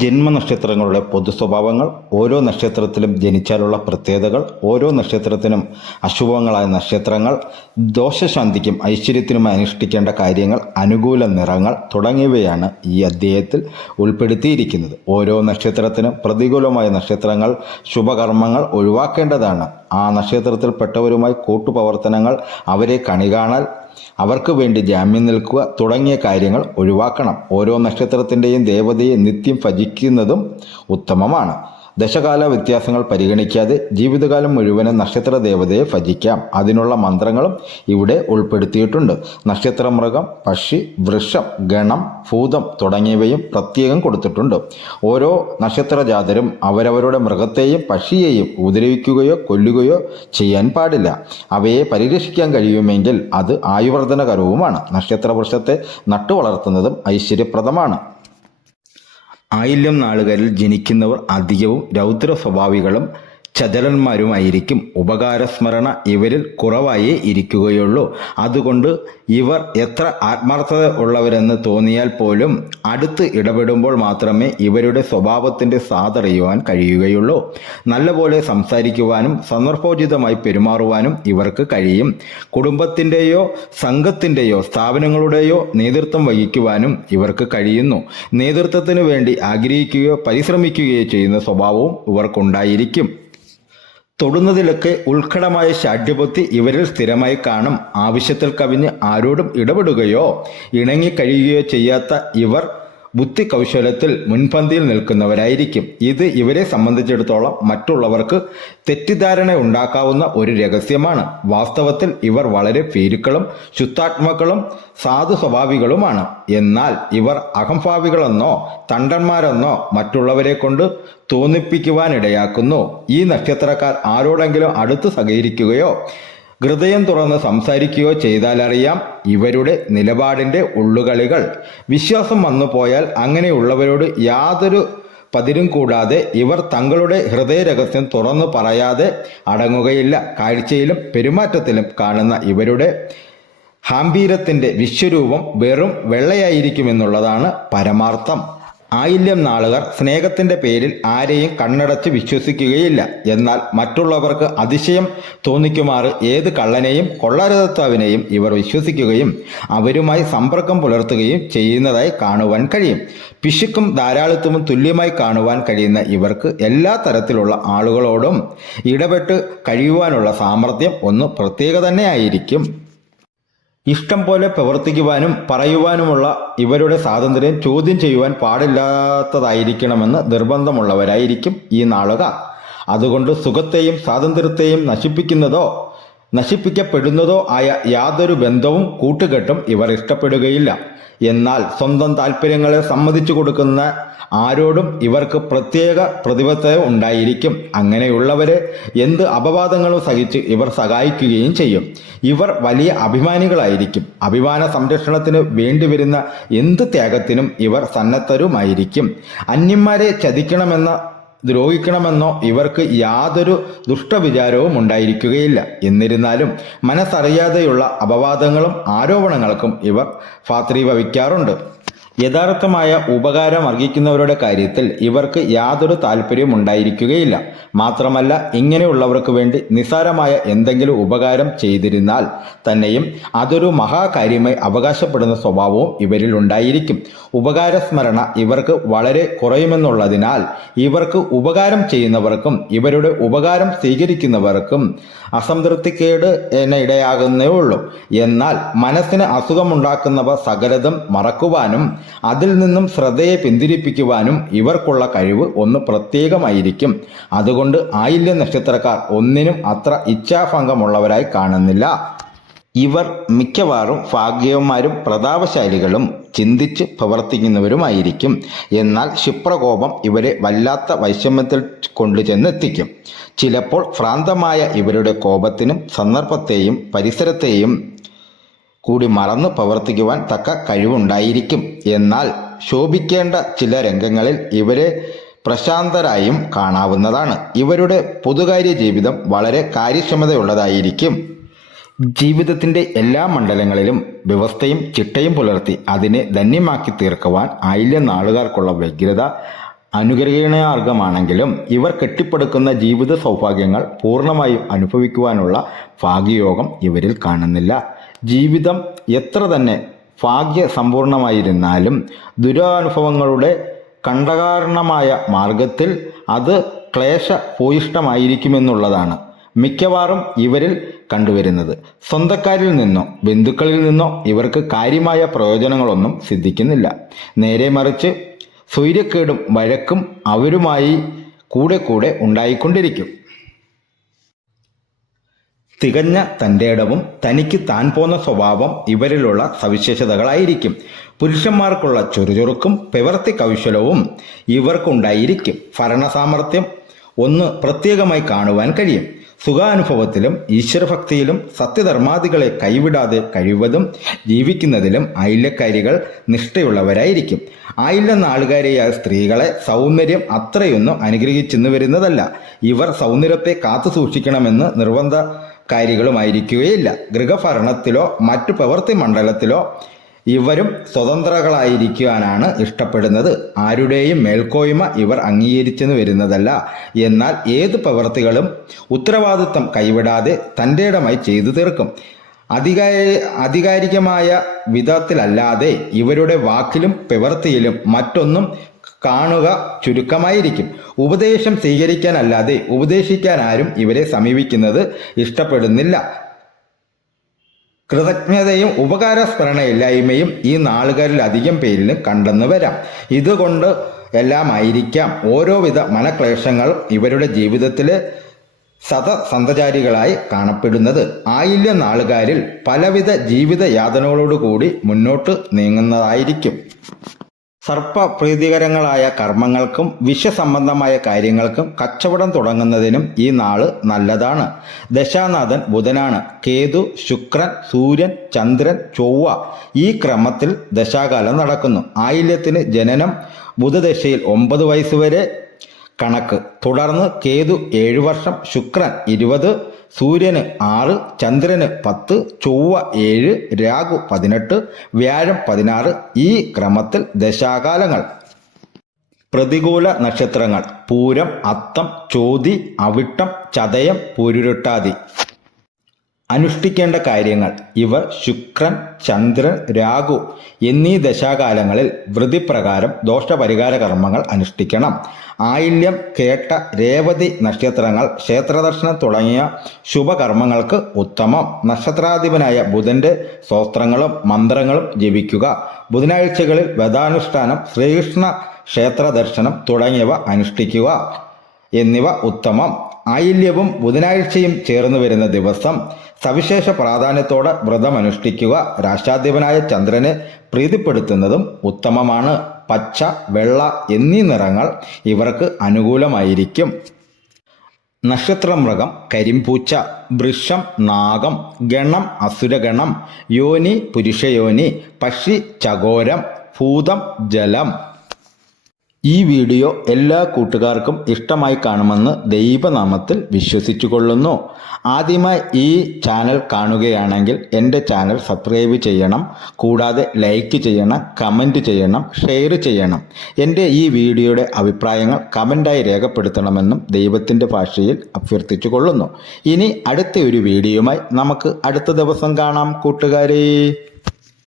ജന്മനക്ഷത്രങ്ങളുടെ പൊതു സ്വഭാവങ്ങൾ, ഓരോ നക്ഷത്രത്തിലും ജനിച്ചാലുള്ള പ്രത്യേകതകൾ, ഓരോ നക്ഷത്രത്തിനും അശുഭങ്ങളായ നക്ഷത്രങ്ങൾ, ദോഷശാന്തിക്കും ഐശ്വര്യത്തിനുമായി അനുഷ്ഠിക്കേണ്ട കാര്യങ്ങൾ, അനുകൂല നിറങ്ങൾ തുടങ്ങിയവയാണ് ഈ അധ്യായത്തിൽ ഉൾപ്പെടുത്തിയിരിക്കുന്നത്. ഓരോ നക്ഷത്രത്തിനും പ്രതികൂലമായ നക്ഷത്രങ്ങൾ, ശുഭകർമ്മങ്ങൾ ഒഴിവാക്കേണ്ടതാണ്. ആ നക്ഷത്രത്തിൽപ്പെട്ടവരുമായി കൂട്ടുപ്രവർത്തനങ്ങൾ, അവരെ കണികാണൽ, അവർക്ക് വേണ്ടി ജാമ്യം നിൽക്കുക തുടങ്ങിയ കാര്യങ്ങൾ ഒഴിവാക്കണം. ഓരോ നക്ഷത്രത്തിൻ്റെയും ദേവതയെ നിത്യം ഭജിക്കുന്നതും ഉത്തമമാണ്. ദശകാല വ്യത്യാസങ്ങൾ പരിഗണിക്കാതെ ജീവിതകാലം മുഴുവനും നക്ഷത്ര ദേവതയെ ഭജിക്കാം. അതിനുള്ള മന്ത്രങ്ങളും ഇവിടെ ഉൾപ്പെടുത്തിയിട്ടുണ്ട്. നക്ഷത്രമൃഗം, പക്ഷി, വൃക്ഷം, ഗണം, ഭൂതം തുടങ്ങിയവയും പ്രത്യേകം കൊടുത്തിട്ടുണ്ട്. ഓരോ നക്ഷത്രജാതരും അവരവരുടെ മൃഗത്തെയും പക്ഷിയെയും ഉപദ്രവിക്കുകയോ കൊല്ലുകയോ ചെയ്യാൻ പാടില്ല. അവയെ പരിരക്ഷിക്കാൻ കഴിയുമെങ്കിൽ അത് ആയുവർദ്ധനകരവുമാണ്. നക്ഷത്രവൃക്ഷത്തെ നട്ടുവളർത്തുന്നതും ഐശ്വര്യപ്രദമാണ്. ആയില്യം നാളുകളിൽ ജനിക്കുന്നവർ അധികവും രൗദ്ര സ്വഭാവികളും ചതലന്മാരുമായിരിക്കും. ഉപകാരസ്മരണ ഇവരിൽ കുറവായേ ഇരിക്കുകയുള്ളൂ. അതുകൊണ്ട് ഇവർ എത്ര ആത്മാർത്ഥത ഉള്ളവരെന്ന് തോന്നിയാൽ പോലും അടുത്ത് ഇടപെടുമ്പോൾ മാത്രമേ ഇവരുടെ സ്വഭാവത്തിൻ്റെ സാധറിയുവാൻ കഴിയുകയുള്ളൂ. നല്ലപോലെ സംസാരിക്കുവാനും സന്ദർഭോചിതമായി പെരുമാറുവാനും ഇവർക്ക് കഴിയും. കുടുംബത്തിൻ്റെയോ സംഘത്തിൻ്റെയോ സ്ഥാപനങ്ങളുടെയോ നേതൃത്വം വഹിക്കുവാനും ഇവർക്ക് കഴിയുന്നു. നേതൃത്വത്തിനു വേണ്ടി ആഗ്രഹിക്കുകയോ പരിശ്രമിക്കുകയോ ചെയ്യുന്ന സ്വഭാവവും ഇവർക്കുണ്ടായിരിക്കും. തൊടുന്നതിലൊക്കെ ഉത്കടമായ ശാഠ്യബുദ്ധി ഇവരിൽ സ്ഥിരമായി കാണും. ആവശ്യത്തിൽ കവിഞ്ഞ് ആരോടും ഇടപെടുകയോ ഇണങ്ങിക്കഴിയുകയോ ചെയ്യാത്ത ഇവർ ബുദ്ധി കൗശലത്തിൽ മുൻപന്തിയിൽ നിൽക്കുന്നവരായിരിക്കും. ഇത് ഇവരെ സംബന്ധിച്ചിടത്തോളം മറ്റുള്ളവർക്ക് തെറ്റിദ്ധാരണ ഉണ്ടാക്കാവുന്ന ഒരു രഹസ്യമാണ്. വാസ്തവത്തിൽ ഇവർ വളരെ ഭീരുക്കളും ശുദ്ധാത്മാക്കളും സാധു സ്വഭാവികളുമാണ്. എന്നാൽ ഇവർ അഹംഭാവികളെന്നോ തണ്ടന്മാരെന്നോ മറ്റുള്ളവരെ കൊണ്ട് തോന്നിപ്പിക്കുവാനിടയാക്കുന്നു. ഈ നക്ഷത്രക്കാർ ആരോടെങ്കിലും അടുത്ത് സഹകരിക്കുകയോ ഹൃദയം തുറന്ന് സംസാരിക്കുകയോ ചെയ്താലറിയാം ഇവരുടെ നിലപാടിൻ്റെ ഉള്ളുകളികൾ. വിശ്വാസം വന്നു പോയാൽ അങ്ങനെയുള്ളവരോട് യാതൊരു പതിരും കൂടാതെ ഇവർ തങ്ങളുടെ ഹൃദയരഹസ്യം തുറന്നു പറയാതെ അടങ്ങുകയില്ല. കാഴ്ചയിലും പെരുമാറ്റത്തിലും കാണുന്ന ഇവരുടെ ഗാംഭീര്യത്തിൻ്റെ വിശ്വരൂപം വെറും വെള്ളയായിരിക്കുമെന്നുള്ളതാണ് പരമാർത്ഥം. ആയില്യം നാളുകാർ സ്നേഹത്തിൻ്റെ പേരിൽ ആരെയും കണ്ണടച്ച് വിശ്വസിക്കുകയില്ല. എന്നാൽ മറ്റുള്ളവർക്ക് അതിശയം തോന്നിക്കുമാറ് ഏത് കള്ളനെയും കൊള്ളരുതാത്തവനെയും ഇവർ വിശ്വസിക്കുകയും അവരുമായി സമ്പർക്കം പുലർത്തുകയും ചെയ്യുന്നതായി കാണുവാൻ കഴിയും. പിശുക്കും ധാരാളിത്തവും തുല്യമായി കാണുവാൻ കഴിയുന്ന ഇവർക്ക് എല്ലാ തരത്തിലുള്ള ആളുകളോടും ഇടപെട്ട് കഴിയുവാനുള്ള സാമർഥ്യം ഒന്ന് പ്രത്യേക തന്നെയായിരിക്കും. ഇഷ്ടം പോലെ പ്രവർത്തിക്കുവാനും പറയുവാനുമുള്ള ഇവരുടെ സ്വാതന്ത്ര്യം ചോദ്യം ചെയ്യുവാൻ പാടില്ലാത്തതായിരിക്കണമെന്ന് നിർബന്ധമുള്ളവരായിരിക്കും ഈ നാളുകാർ. അതുകൊണ്ട് സുഖത്തെയും സ്വാതന്ത്ര്യത്തെയും നശിപ്പിക്കപ്പെടുന്നതോ ആയ യാതൊരു ബന്ധവും കൂട്ടുകെട്ടും ഇവർ ഇഷ്ടപ്പെടുകയില്ല. എന്നാൽ സ്വന്തം താല്പര്യങ്ങളെ സമ്മതിച്ചു കൊടുക്കുന്ന ആരോടും ഇവർക്ക് പ്രത്യേക പ്രതിബദ്ധത ഉണ്ടായിരിക്കും. അങ്ങനെയുള്ളവരെ എന്ത് അപവാദങ്ങളും സഹിച്ച് ഇവർ സഹായിക്കുകയും ചെയ്യും. ഇവർ വലിയ അഭിമാനികളായിരിക്കും. അഭിമാന സംരക്ഷണത്തിന് വേണ്ടിവരുന്ന എന്ത് ത്യാഗത്തിനും ഇവർ സന്നദ്ധരുമായിരിക്കും. അന്യന്മാരെ ചതിക്കണമെന്ന ദ്രോഹിക്കണമെന്നോ ഇവർക്ക് യാതൊരു ദുഷ്ടവിചാരവും ഉണ്ടായിരിക്കുകയില്ല. എന്നിരുന്നാലും മനസ്സറിയാതെയുള്ള അപവാദങ്ങളും ആരോപണങ്ങൾക്കും ഇവർ പാത്രീഭവിക്കാറുണ്ട്. യഥാർത്ഥമായ ഉപകാരം അർഹിക്കുന്നവരുടെ കാര്യത്തിൽ ഇവർക്ക് യാതൊരു താല്പര്യവും ഉണ്ടായിരിക്കുകയില്ല. മാത്രമല്ല ഇങ്ങനെയുള്ളവർക്ക് വേണ്ടി നിസ്സാരമായ എന്തെങ്കിലും ഉപകാരം ചെയ്തിരുന്നാൽ തന്നെയും അതൊരു മഹാകാര്യമായി അവകാശപ്പെടുന്ന സ്വഭാവവും ഇവരിൽ ഉണ്ടായിരിക്കും. ഉപകാരസ്മരണ ഇവർക്ക് വളരെ കുറയുമെന്നുള്ളതിനാൽ ഇവർക്ക് ഉപകാരം ചെയ്യുന്നവർക്കും ഇവരുടെ ഉപകാരം സ്വീകരിക്കുന്നവർക്കും അസംതൃപ്തിക്കേട് ഇടയാകുന്നേ ഉള്ളൂ. എന്നാൽ മനസ്സിന് അസുഖമുണ്ടാക്കുന്നവ സകലതും മറക്കുവാനും അതിൽ നിന്നും ശ്രദ്ധയെ പിന്തിരിപ്പിക്കുവാനും ഇവർക്കുള്ള കഴിവ് ഒന്ന് പ്രത്യേകമായിരിക്കും. അതുകൊണ്ട് ആയില്യ നക്ഷത്രക്കാർ ഒന്നിനും അത്ര ഇച്ഛാഭംഗമുള്ളവരായി കാണുന്നില്ല. ഇവർ മിക്കവാറും ഭാഗ്യവന്മാരും പ്രതാപശാലികളും ചിന്തിച്ച് പ്രവർത്തിക്കുന്നവരുമായിരിക്കും. എന്നാൽ ക്ഷിപ്രകോപം ഇവരെ വല്ലാത്ത വൈഷമ്യത്തിൽ കൊണ്ടുചെന്നെത്തിക്കും. ചിലപ്പോൾ ഭ്രാന്തമായ ഇവരുടെ കോപത്തിനും സന്ദർഭത്തെയും പരിസരത്തെയും കൂടി മറന്ന് പ്രവർത്തിക്കുവാൻ തക്ക കഴിവുണ്ടായിരിക്കും. എന്നാൽ ശോഭിക്കേണ്ട ചില രംഗങ്ങളിൽ ഇവരെ പ്രശാന്തരായും കാണാവുന്നതാണ്. ഇവരുടെ പൊതുകാര്യ ജീവിതം വളരെ കാര്യക്ഷമതയുള്ളതായിരിക്കും. ജീവിതത്തിൻ്റെ എല്ലാ മണ്ഡലങ്ങളിലും വ്യവസ്ഥയും ചിട്ടയും പുലർത്തി അതിനെ ധന്യമാക്കി തീർക്കുവാൻ ആയില്യം നാളുകാർക്കുള്ള വ്യഗ്രത അനുഗ്രഹീണാർഹമാണെങ്കിലും ഇവർ കെട്ടിപ്പടുക്കുന്ന ജീവിത സൗഭാഗ്യങ്ങൾ പൂർണ്ണമായും അനുഭവിക്കുവാനുള്ള ഭാഗ്യയോഗം ഇവരിൽ കാണുന്നില്ല. ജീവിതം എത്ര തന്നെ ഭാഗ്യസമ്പൂർണമായിരുന്നാലും ദുരനുഭവങ്ങളുടെ കണ്ടകാരണമായ മാർഗത്തിൽ അത് ക്ലേശഭൂയിഷ്ടമായിരിക്കുമെന്നുള്ളതാണ് മിക്കവാറും ഇവരിൽ കണ്ടുവരുന്നത്. സ്വന്തക്കാരിൽ നിന്നോ ബന്ധുക്കളിൽ നിന്നോ ഇവർക്ക് കാര്യമായ പ്രയോജനങ്ങളൊന്നും സിദ്ധിക്കുന്നില്ല. നേരെ മറിച്ച് സ്വൈര്യക്കേടും വഴക്കും അവരുമായി കൂടെ കൂടെ ഉണ്ടായിക്കൊണ്ടിരിക്കും. തികഞ്ഞ തൻ്റെടവും തനിക്ക് താൻ പോന്ന സ്വഭാവം ഇവരിലുള്ള സവിശേഷതകളായിരിക്കും. പുരുഷന്മാർക്കുള്ള ചുറുചുറുക്കും പ്രവൃത്തി കൗശലവും ഇവർക്കുണ്ടായിരിക്കും. ഭരണസാമർഥ്യം ഒന്ന് പ്രത്യേകമായി കാണുവാൻ കഴിയും. സുഖാനുഭവത്തിലും ഈശ്വരഭക്തിയിലും സത്യധർമാദികളെ കൈവിടാതെ കഴിവതും ജീവിക്കുന്നതിലും ആയില്യക്കാരികൾ നിഷ്ഠയുള്ളവരായിരിക്കും. ആയില്യം നാളുകാരിയായ സ്ത്രീകളെ സൗന്ദര്യം അത്രയൊന്നും അനുഗ്രഹിച്ചെന്നു വരുന്നതല്ല. ഇവർ സൗന്ദര്യത്തെ കാത്തു സൂക്ഷിക്കണമെന്ന് നിർബന്ധകാരികളുമായിരിക്കുകയില്ല. ഗൃഹഭരണത്തിലോ മറ്റു പ്രവൃത്തി മണ്ഡലത്തിലോ ഇവരും സ്വതന്ത്രകളായിരിക്കുവാനാണ് ഇഷ്ടപ്പെടുന്നത്. ആരുടെയും മേൽക്കോയ്മ ഇവർ അംഗീകരിച്ചെന്ന് വരുന്നതല്ല. എന്നാൽ ഏത് പ്രവൃത്തികളും ഉത്തരവാദിത്വം കൈവിടാതെ തൻ്റെടമായി ചെയ്തു തീർക്കും. ആധികാരികമായ വിധത്തിലല്ലാതെ ഇവരുടെ വാക്കിലും പ്രവൃത്തിയിലും മറ്റൊന്നും കാണുക ചുരുക്കമായിരിക്കും. ഉപദേശം സ്വീകരിക്കാനല്ലാതെ ഉപദേശിക്കാൻ ആരും ഇവരെ സമീപിക്കുന്നത് ഇഷ്ടപ്പെടുന്നില്ല. കൃതജ്ഞതയും ഉപകാരസ്മരണയില്ലായ്മയും ഈ നാളുകാരിൽ അധികം പേരിലും കണ്ടെന്ന് വരാം. ഇതുകൊണ്ട് എല്ലാമായിരിക്കാം ഓരോവിധ മനക്ലേശങ്ങൾ ഇവരുടെ ജീവിതത്തിൽ സതസന്ധചാരികളായി കാണപ്പെടുന്നത്. ആയില്യം നാളുകാരിൽ പലവിധ ജീവിത യാതനകളോടുകൂടി മുന്നോട്ട് നീങ്ങുന്നതായിരിക്കും. സർപ്പപ്രീതികരങ്ങളായ കർമ്മങ്ങൾക്കും വിഷസംബന്ധമായ കാര്യങ്ങൾക്കും കച്ചവടം തുടങ്ങുന്നതിനും ഈ നാള് നല്ലതാണ്. ദശാനാഥൻ ബുധനാണ്. കേതു, ശുക്രൻ, സൂര്യൻ, ചന്ദ്രൻ, ചൊവ്വ ഈ ക്രമത്തിൽ ദശാകാലം നടക്കുന്നു. ആയില്യത്തിന് ജനനം ബുധദശയിൽ 9 വയസ്സുവരെ കണക്ക്. തുടർന്ന് കേതു 7 വർഷം, ശുക്രൻ 20, സൂര്യന് 6, ചന്ദ്രന് 10, ചൊവ്വ 7, രാഹു 18, വ്യാഴം 16 ഈ ക്രമത്തിൽ ദശാകാലങ്ങൾ. പ്രതികൂല നക്ഷത്രങ്ങൾ പൂരം, അത്തം, ചോതി, അവിട്ടം, ചതയം, പൂരുരുട്ടാതി. അനുഷ്ഠിക്കേണ്ട കാര്യങ്ങൾ ഇവ ശുക്രൻ, ചന്ദ്രൻ, രാഹു എന്നീ ദശാകാലങ്ങളിൽ വൃതിപ്രകാരം ദോഷപരിഹാര കർമ്മങ്ങൾ അനുഷ്ഠിക്കണം. ആയില്യം, കേട്ട, രേവതി നക്ഷത്രങ്ങൾ ക്ഷേത്രദർശനം തുടങ്ങിയ ശുഭകർമ്മങ്ങൾക്ക് ഉത്തമം. നക്ഷത്രാധിപനായ ബുധന്റെ സ്തോത്രങ്ങളും മന്ത്രങ്ങളും ജപിക്കുക. ബുധനാഴ്ചകളിൽ വ്രതാനുഷ്ഠാനം, ശ്രീകൃഷ്ണ ക്ഷേത്ര ദർശനം തുടങ്ങിയവ അനുഷ്ഠിക്കുക എന്നിവ ഉത്തമം. ആയില്യവും ബുധനാഴ്ചയും ചേർന്ന് വരുന്ന ദിവസം സവിശേഷ പ്രാധാന്യത്തോടെ വ്രതമനുഷ്ഠിക്കുക. രാഷ്ട്രാധിപനായ ചന്ദ്രനെ പ്രീതിപ്പെടുത്തുന്നതും ഉത്തമമാണ്. പച്ച, വെള്ള എന്നീ നിറങ്ങൾ ഇവർക്ക് അനുകൂലമായിരിക്കും. നക്ഷത്രമൃഗം കരിമ്പൂച്ച, വൃഷം നാഗം, ഗണം അസുരഗണം, യോനി പുരുഷയോനി, പക്ഷി ചകോരം, ഭൂതം ജലം. ഈ വീഡിയോ എല്ലാ കൂട്ടുകാർക്കും ഇഷ്ടമായി കാണുമെന്ന് ദൈവനാമത്തിൽ വിശ്വസിച്ചുകൊള്ളുന്നു. ആദ്യമായി ഈ ചാനൽ കാണുകയാണെങ്കിൽ എൻ്റെ ചാനൽ സബ്സ്ക്രൈബ് ചെയ്യണം. കൂടാതെ ലൈക്ക് ചെയ്യണം, കമൻറ്റ് ചെയ്യണം, ഷെയർ ചെയ്യണം. എൻ്റെ ഈ വീഡിയോയുടെ അഭിപ്രായങ്ങൾ കമൻ്റായി രേഖപ്പെടുത്തണമെന്നും ദൈവത്തിൻ്റെ ഭാഷയിൽ അഭ്യർത്ഥിച്ചു കൊള്ളുന്നു. ഇനി അടുത്ത ഒരു വീഡിയോയുമായി നമുക്ക് അടുത്ത ദിവസം കാണാം കൂട്ടുകാരെ.